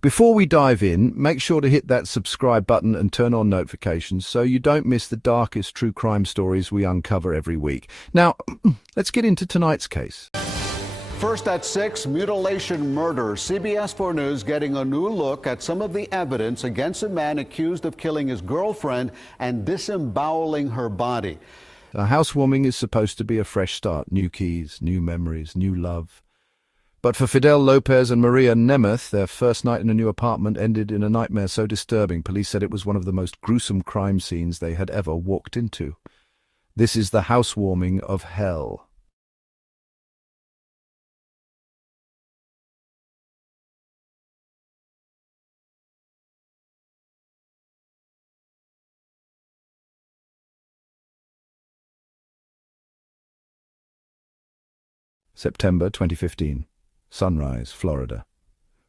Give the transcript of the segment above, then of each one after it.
Before we dive in, make sure to hit that subscribe button and turn on notifications so you don't miss the darkest true crime stories we uncover every week. Now, let's get into tonight's case. First at 6, mutilation murder. CBS 4 News getting a new look at some of the evidence against a man accused of killing his girlfriend and disemboweling her body. Housewarming is supposed to be a fresh start, new keys, new memories, new love. But for Fidel Lopez and Maria Nemeth, their first night in a new apartment ended in a nightmare so disturbing, police said it was one of the most gruesome crime scenes they had ever walked into. This is the housewarming of hell. September 2015. Sunrise, Florida.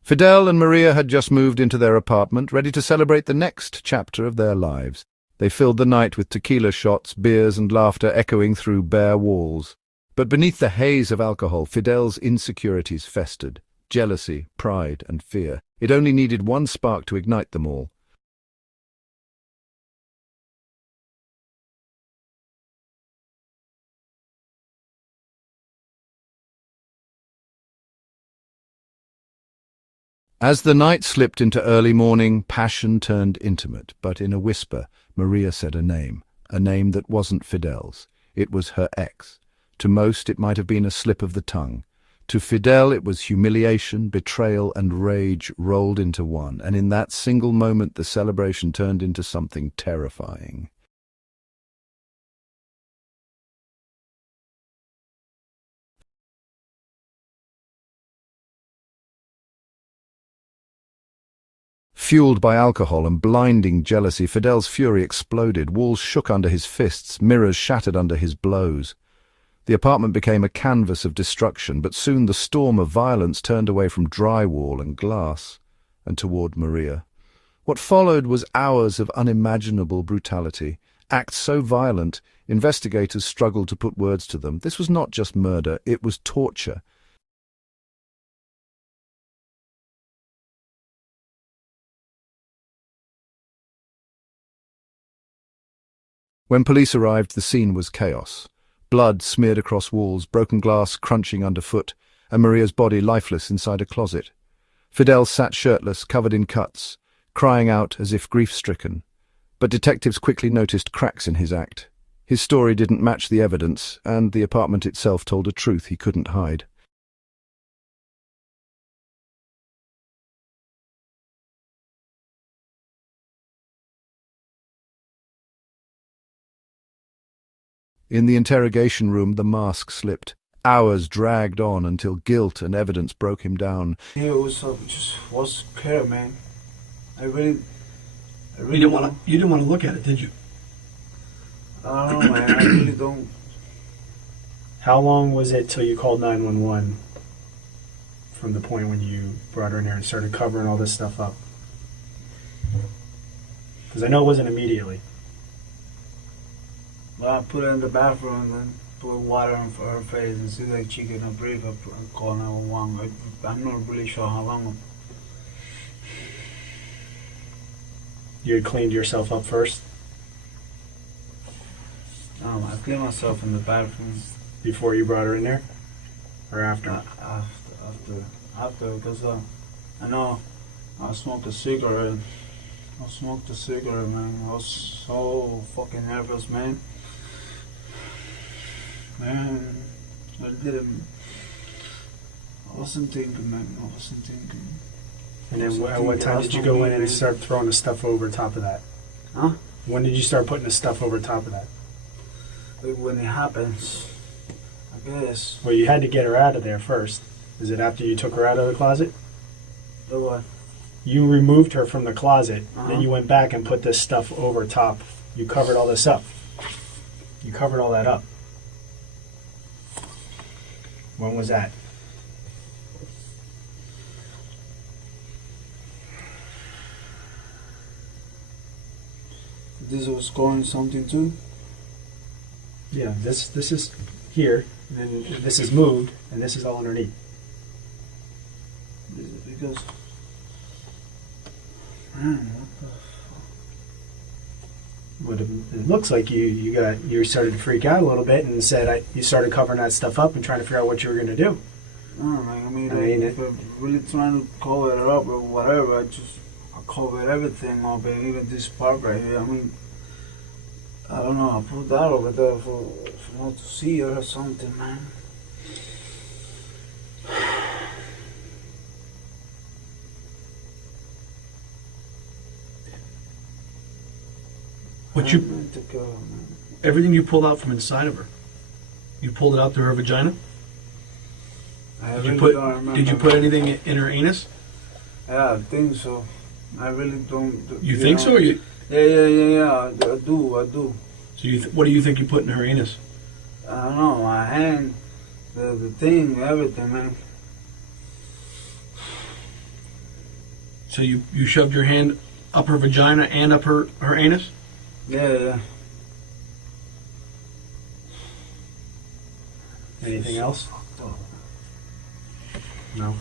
Fidel and Maria had just moved into their apartment, ready to celebrate the next chapter of their lives. They filled the night with tequila shots, beers and laughter echoing through bare walls. But beneath the haze of alcohol, Fidel's insecurities festered. Jealousy, pride and fear. It only needed one spark to ignite them all. As the night slipped into early morning, passion turned intimate, but in a whisper, Maria said a name that wasn't Fidel's. It was her ex. To most, it might have been a slip of the tongue. To Fidel, it was humiliation, betrayal, and rage rolled into one, and in that single moment, the celebration turned into something terrifying. Fueled by alcohol and blinding jealousy, Fidel's fury exploded. Walls shook under his fists, mirrors shattered under his blows. The apartment became a canvas of destruction, but soon the storm of violence turned away from drywall and glass and toward Maria. What followed was hours of unimaginable brutality, acts so violent, investigators struggled to put words to them. This was not just murder, it was torture. When police arrived, the scene was chaos. Blood smeared across walls, broken glass crunching underfoot, and Maria's body lifeless inside a closet. Fidel sat shirtless, covered in cuts, crying out as if grief-stricken. But detectives quickly noticed cracks in his act. His story didn't match the evidence, and the apartment itself told a truth he couldn't hide. In the interrogation room, the mask slipped. Hours dragged on until guilt and evidence broke him down. Yeah, it was just was scared, man. I really You didn't want to look at it, did you? I don't know, man. I really don't. How long was it till you called 911 from the point when you brought her in here and started covering all this stuff up? Because I know it wasn't immediately. Well, I put her in the bathroom and then put water on her face and see like she couldn't breathe. I called 911. I'm not really sure how long. You had cleaned yourself up first? I cleaned myself in the bathroom. Before you brought her in there? Or after? After, because I know I smoked a cigarette. Man. I was so fucking nervous, man. Man, I wasn't thinking, man. And then at what time did you go in and start throwing the stuff over top of that? Huh? When did you start putting the stuff over top of that? When it happens, I guess. Well, you had to get her out of there first. Is it after you took her out of the closet? The what? You removed her from the closet, then you went back and put this stuff over top. You covered all this up. You covered all that up. When was that? This was going something too? Yeah, this is here, and then this is moved, and this is all underneath. Because Man, what the But it looks like you started to freak out a little bit and said you started covering that stuff up and trying to figure out what you were going to do. No, man, I mean, if I'm really trying to cover it up or whatever, I covered everything up, and even this part right here. I mean, I don't know, I put that over there for not to see or something, man. What you, Man, took care of her, man. everything you pulled out from inside of her, you pulled it out through her vagina? I Did really you put, don't remember. did you put anything in her anus? Yeah, I think so. I really don't. You think so? Or you, Yeah. I do. so what do you think you put in her anus? I don't know, my hand, the thing, everything, man. So you shoved your hand up her vagina and up her anus? Yeah. Anything else? No.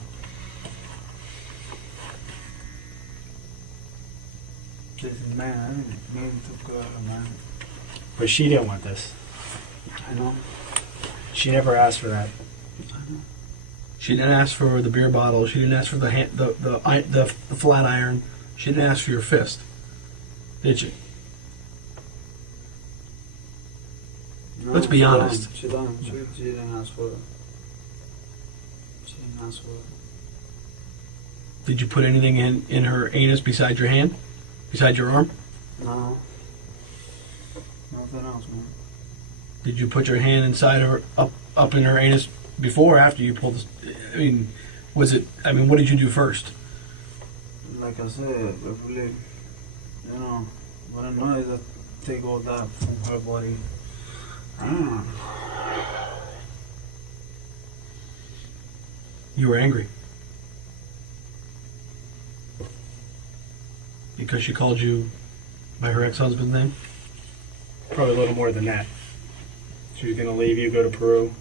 Listen, man, I didn't mean to go, man. But she didn't want this. I know. She never asked for that. She didn't ask for the beer bottle. She didn't ask for the flat iron. She didn't ask for your fist, did she? No, Let's be honest. She didn't ask for it. She didn't ask for it. Did you put anything in her anus beside your hand, beside your arm? No. Nothing else, man. Did you put your hand inside her up in her anus before or after you pulled this? I mean, what did you do first? Like I said, I really, what I know is that take all that from her body. I don't know. You were angry because she called you by her ex-husband's name? Probably a little more than that. She was going to leave you, go to Peru.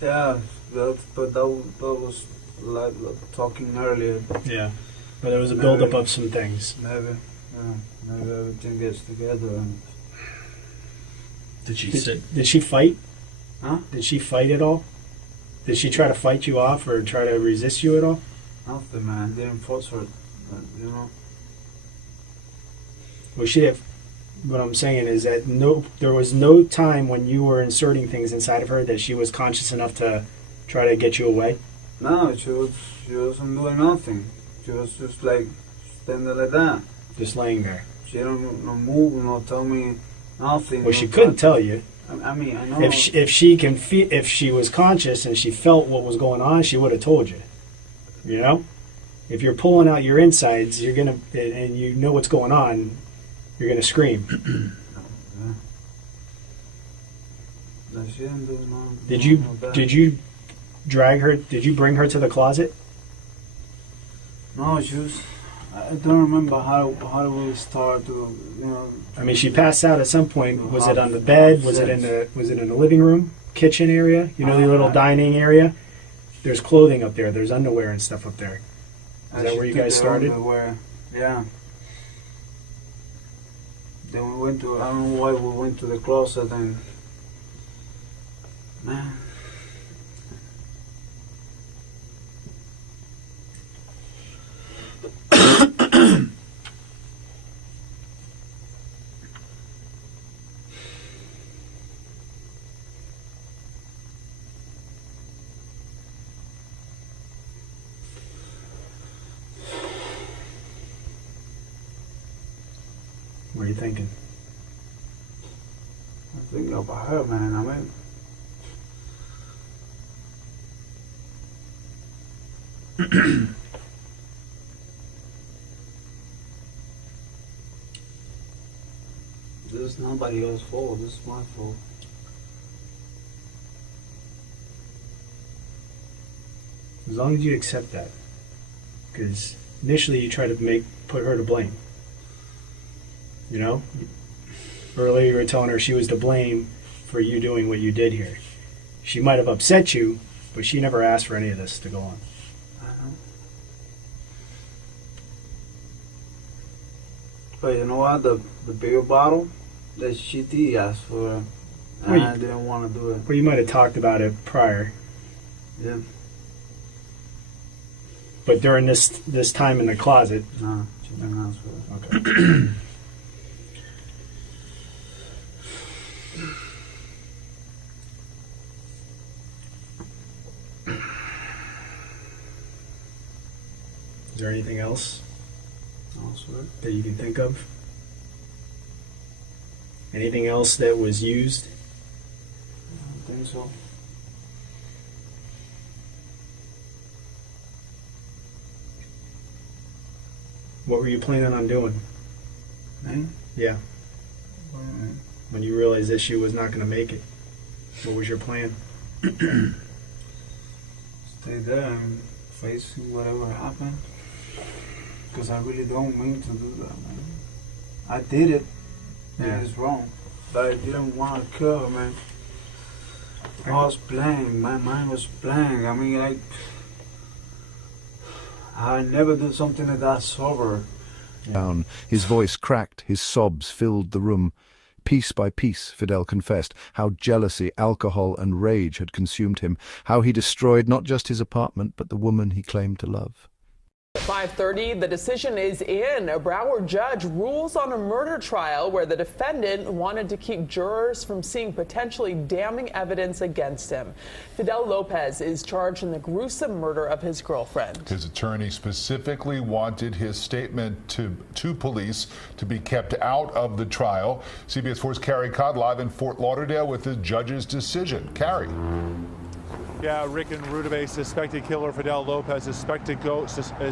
Yeah, but that was like talking earlier. Yeah. But there was a buildup of some things. Maybe everything gets together. And Did Did she fight? Huh? Did she fight at all? Did she try to fight you off or try to resist you at all? nothing, man. Didn't force her, Well, she did. What I'm saying is that there was no time when you were inserting things inside of her that she was conscious enough to try to get you away. No, she wasn't doing nothing. She was just like standing like that. Just laying there. She don't no move, no tell me nothing. Well, she couldn't tell you. I mean, I know. If she was conscious and she felt what was going on, she would have told you. You know, if you're pulling out your insides, you're gonna, and you know what's going on, you're gonna scream. Yeah. No, she didn't do no. Did you drag her? Did you bring her to the closet? No, she was. I don't remember how we start to, I mean, she passed out at some point. Was it on the bed? Was it in the living room, kitchen area? You know, the little dining area. There's clothing up there. There's underwear and stuff up there. Is that where you guys started? Underwear. Yeah. Then we went to. I don't know why we went to the closet and. Man. What are you thinking? I think about her, man. I mean. This is nobody else's fault. This is my fault. As long as you accept that, because initially you try to put her to blame. You know, earlier you were telling her she was to blame for you doing what you did here. She might have upset you, but she never asked for any of this to go on. I know. But you know what? The beer bottle that she did ask for, and I didn't want to do it. Well, you might have talked about it prior. Yeah. But during this time in the closet. No, she didn't ask for it. Okay. Is there anything else that you can think of? Anything else that was used? I don't think so. What were you planning on doing? Me? Yeah. What do you mean? When you realized that she was not going to make it, what was your plan? Stay there and face whatever happened. Because I really don't mean to do that, man. I did it, and it's wrong. But I didn't want to kill her, man. I was blank. My mind was blank. I mean, I never do something like that sober. Down, his voice cracked, his sobs filled the room. Piece by piece, Fidel confessed how jealousy, alcohol, and rage had consumed him, how he destroyed not just his apartment, but the woman he claimed to love. At 5:30, the decision is in. A Broward judge rules on a murder trial where the defendant wanted to keep jurors from seeing potentially damning evidence against him. Fidel Lopez is charged in the gruesome murder of his girlfriend. His attorney specifically wanted his statement to police to be kept out of the trial. CBS 4's Carrie Codd live in Fort Lauderdale with the judge's decision. Carrie. Yeah, Rick and Rudabeh, suspected killer Fidel Lopez is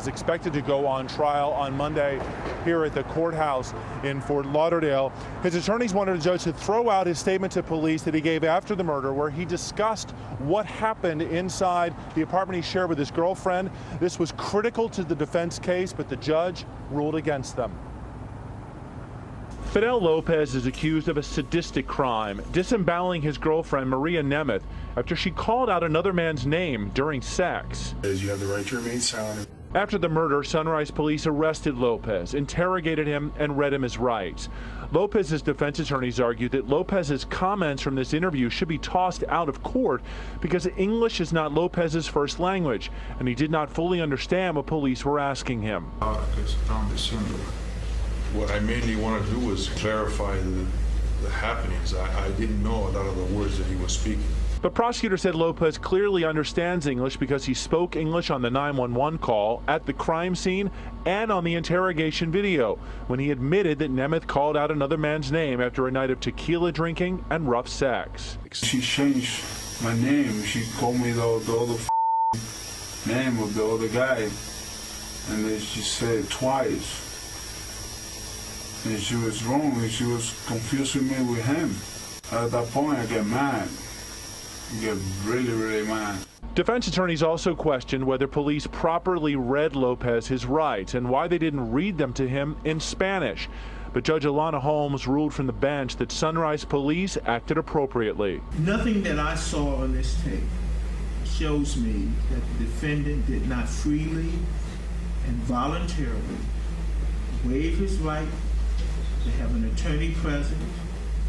expected to go on trial on Monday here at the courthouse in Fort Lauderdale. His attorneys wanted a judge to throw out his statement to police that he gave after the murder, where he discussed what happened inside the apartment he shared with his girlfriend. This was critical to the defense case, but the judge ruled against them. Fidel Lopez is accused of a sadistic crime, disemboweling his girlfriend Maria Nemeth after she called out another man's name during sex. You have the right to remain silent. After the murder, Sunrise Police arrested Lopez, interrogated him, and read him his rights. Lopez's defense attorneys argued that Lopez's comments from this interview should be tossed out of court because English is not Lopez's first language, and he did not fully understand what police were asking him. What I mainly want to do was clarify the happenings. I didn't know a lot of the words that he was speaking. But prosecutors said Lopez clearly understands English because he spoke English on the 911 call, at the crime scene, and on the interrogation video, when he admitted that Nemeth called out another man's name after a night of tequila drinking and rough sex. She changed my name. She called me the other name of the other guy, and then she said it twice. And she was wrong, and she was confusing me with him. At that point, I get mad. I get really, really mad. Defense attorneys also questioned whether police properly read Lopez his rights and why they didn't read them to him in Spanish. But Judge Alana Holmes ruled from the bench that Sunrise Police acted appropriately. Nothing that I saw on this tape shows me that the defendant did not freely and voluntarily waive his right to have an attorney present,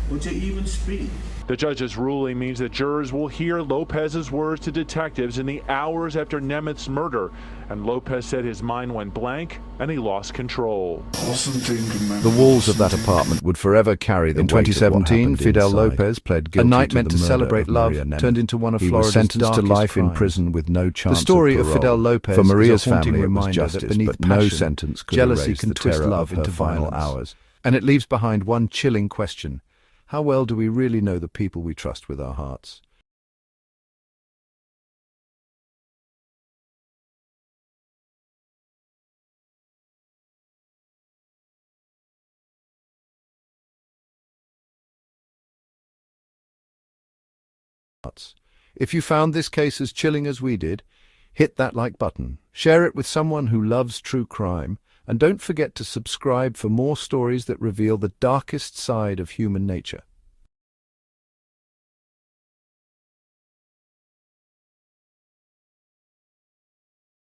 or to even speak. The judge's ruling means that jurors will hear Lopez's words to detectives in the hours after Nemeth's murder, and Lopez said his mind went blank and he lost control. The walls of that apartment would forever carry the weight of what happened. In 2017, Fidel Lopez pled guilty. A night meant to celebrate love turned into one of Florida's darkest crimes. He was sentenced to life in prison with no chance of parole. The story of Fidel Lopez for Maria's family was justice, but no sentence could erase the terror of her final hours. And it leaves behind one chilling question. How well do we really know the people we trust with our hearts? If you found this case as chilling as we did, hit that like button, share it with someone who loves true crime, and don't forget to subscribe for more stories that reveal the darkest side of human nature.